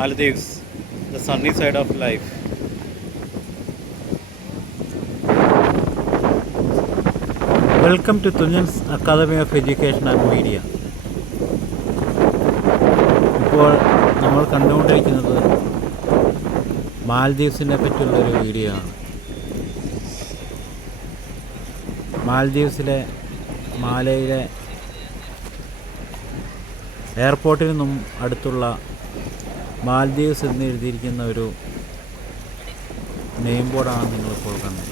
Maldives, the sunny side of life. Welcome to Tunjan's Academy of Education and Media. ഇപ്പോൾ നമ്മൾ കണ്ടുകൊണ്ടിരിക്കുന്നത് മാൽദീവ്സിനെ പറ്റിയുള്ളൊരു video ആണ്. മാൽദീവ്സിലെ മാലയിലെ എയർപോർട്ടിൽ നിന്നും അടുത്തുള്ള മാൽദീവ്സ് എന്ന് എഴുതിയിരിക്കുന്ന ഒരു നെയിം ബോർഡാണ് നിങ്ങളിപ്പോൾ കണ്ടത്.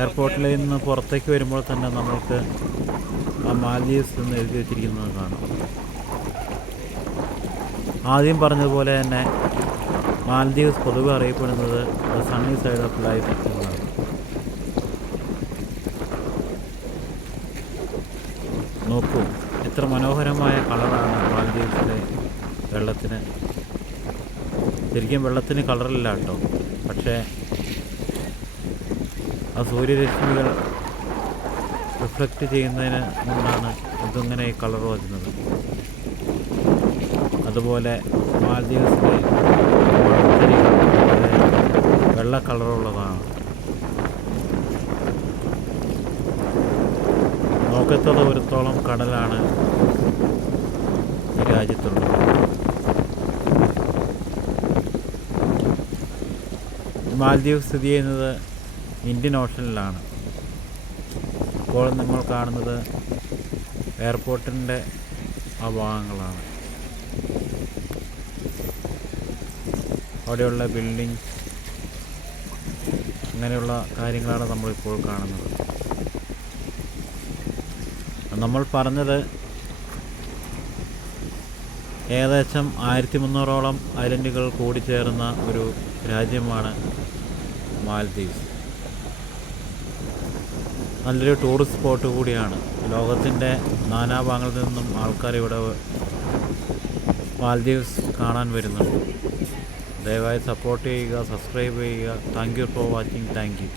എയർപോർട്ടിൽ നിന്ന് പുറത്തേക്ക് വരുമ്പോൾ തന്നെ നമ്മൾക്ക് ആ മാൽദീവ്സ് എന്ന് എഴുതി വെച്ചിരിക്കുന്നത് കാണാം. ആദ്യം പറഞ്ഞതുപോലെ തന്നെ മാൽദീവ്സ് പൊതുവെ അറിയപ്പെടുന്നത് the Sunny side of life എന്നാണ്. നോക്കൂ, എത്ര മനോഹരമായ കളറാണ് മാൽദീവ്സിലെ വെള്ളത്തിന്. ശരിക്കും വെള്ളത്തിന് കളറില്ല കേട്ടോ, പക്ഷേ ആ സൂര്യരശ്മികൾ റിഫ്ലക്റ്റ് ചെയ്യുന്നതിന് കൊണ്ടാണ് ഇതിങ്ങനെ ഈ കളർ വരുന്നത്. അതുപോലെ മാൽദീവ്സിലെ വെള്ള കളറുള്ളതാണ്. നോക്കത്ത ദൂരത്തോളം കടലാണ് ഈ രാജ്യത്തുള്ളത്. മാൽദീവ് സ്ഥിതി ചെയ്യുന്നത് ഇന്ത്യൻ ഓഷനിലാണ്. ഇപ്പോൾ നമ്മൾ കാണുന്നത് എയർപോർട്ടിൻ്റെ ആ ഭാഗങ്ങളാണ്. അവിടെയുള്ള ബിൽഡിങ്സ്, അങ്ങനെയുള്ള കാര്യങ്ങളാണ് നമ്മളിപ്പോൾ കാണുന്നത്. നമ്മൾ പറഞ്ഞത് ഏകദേശം 1300ഓളം ഐലൻഡുകൾ കൂടിച്ചേർന്ന ഒരു രാജ്യമാണ് മാൽദീവ്സ്. നല്ലൊരു ടൂറിസ്റ്റ് സ്പോട്ട് കൂടിയാണ്. ലോകത്തിൻ്റെ നാനാഭാഗങ്ങളിൽ നിന്നും ആൾക്കാർ ഇവിടെ മാൽദീവ്സ് കാണാൻ വരുന്നുണ്ട്. ദയവായി സപ്പോർട്ട് ചെയ്യുക, സബ്സ്ക്രൈബ് ചെയ്യുക. Thank you for watching. Thank you.